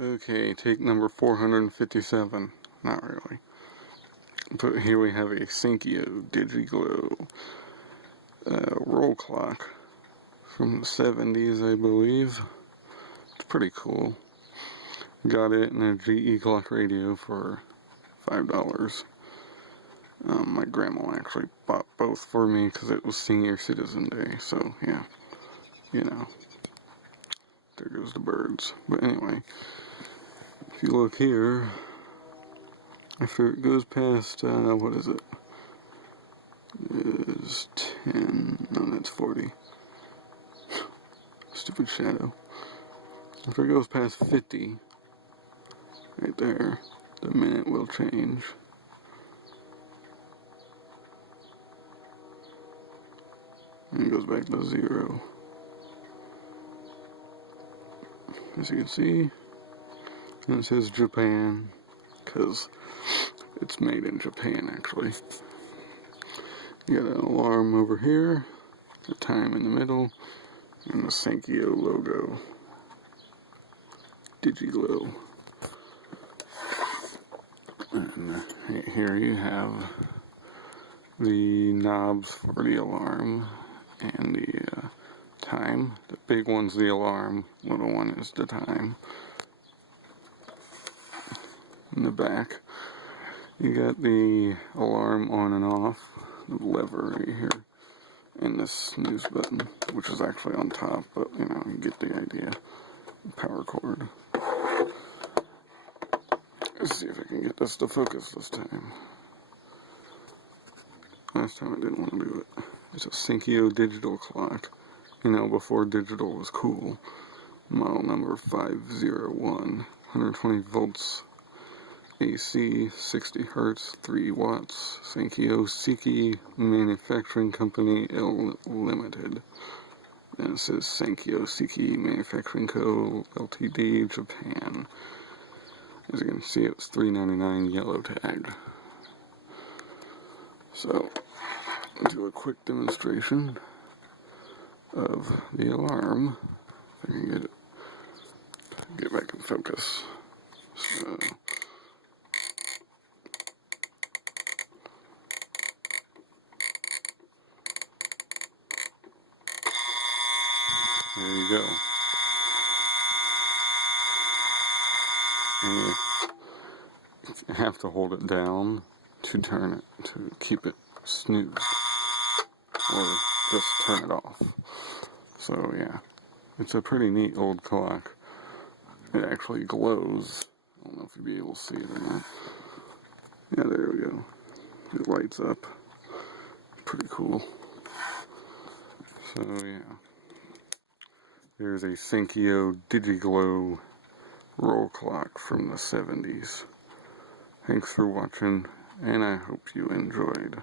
Okay, take number 457. Not really. But here we have a Sankyo Digi-Glo roll clock from the 70s, I believe. It's pretty cool. Got it in a GE clock radio for $5. My grandma actually bought both for me because it was Senior Citizen Day, so yeah, you know, there goes the birds. But anyway, if you look here, after it goes past, what is it? It is 10, no, that's 40. Stupid shadow. After it goes past 50, right there, the minute will change. And it goes back to 0. As you can see, and it says Japan, because it's made in Japan actually. You got an alarm over here, the time in the middle, and the Sankyo logo. Digi-Glo. And here you have the knobs for the alarm and the time. The big one's the alarm, little one is the time. In the back, you got the alarm on and off, the lever right here, and the snooze button, which is actually on top, but you know, you get the idea. Power cord. Let's see if I can get this to focus this time. Last time I didn't want to do it. It's a Sankyo digital clock. You know, before digital was cool. Model number 501. 120 volts. AC, 60 hertz, 3 watts. Sankyo Siki Manufacturing Company Limited. And it says Sankyo Siki Manufacturing Co. Ltd. Japan. As you can see, it's $3.99 yellow tag. So, I'll do a quick demonstration of the alarm. If I can get back in focus. So, there you go. And you have to hold it down to turn it, to keep it snoozed, or just turn it off. So yeah, it's a pretty neat old clock. It actually glows. I don't know if you'll be able to see it or not. Yeah, there we go. It lights up. Pretty cool. So yeah, there's a Sankyo Digi-Glo roll clock from the 70s. Thanks for watching, and I hope you enjoyed.